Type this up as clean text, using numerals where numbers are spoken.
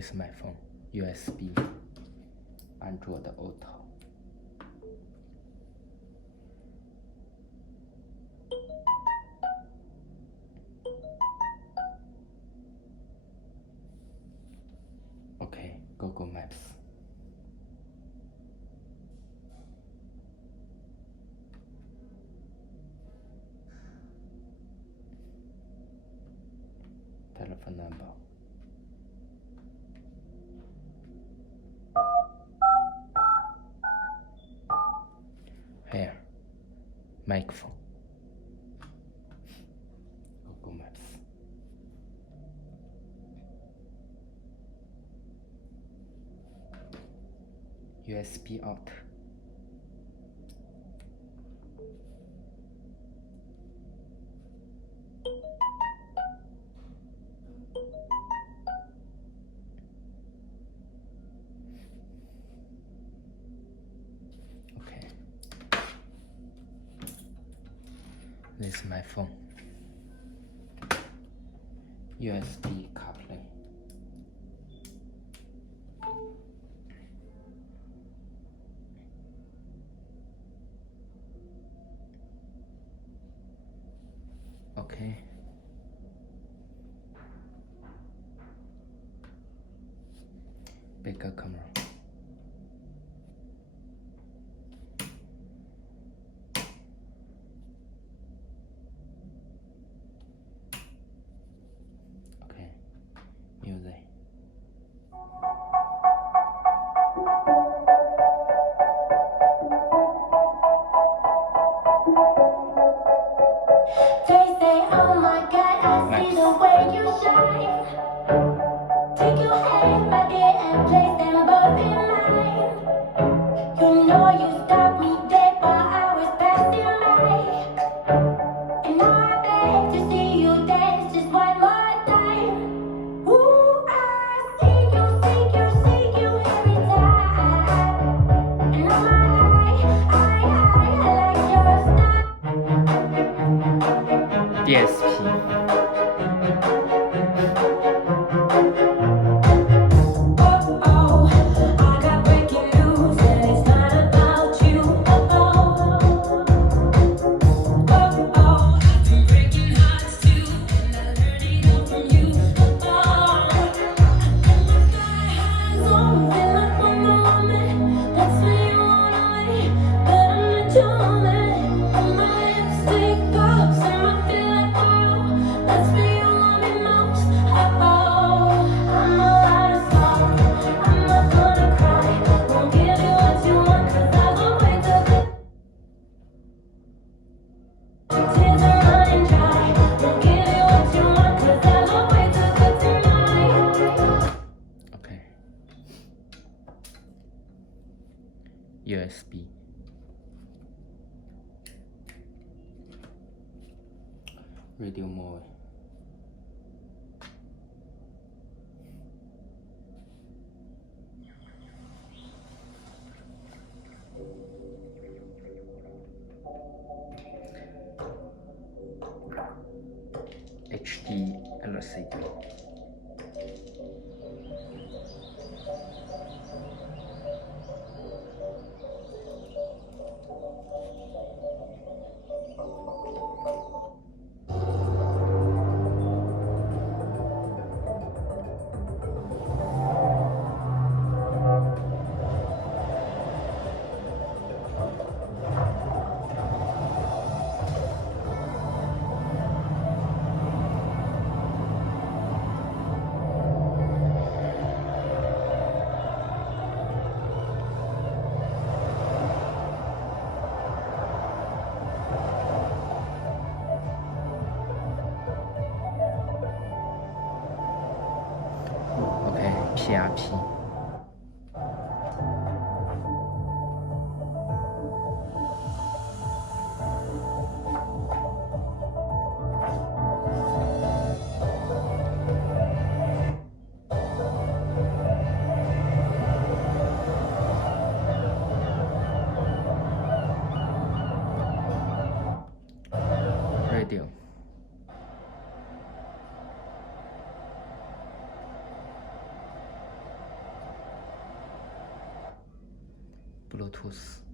This is my phone. USB. Android Auto. Okay, Google Maps. Telephone number. Here, microphone. Google Maps. USB out. Okay. This is my phone. USB Carplay. Okay. Bigger camera. Okay. Music. They say, oh my God, I see the way you shine. Take your hand, my dear, and place them both in mine. You know you stopped me dead while I was passing by. And now I beg to see you dance just one more time. Ooh, I see you every time. And oh I like your style. DSP. Okay. USB. Radio mode. HD LCD. Okay, PRP. Radio. Bluetooth.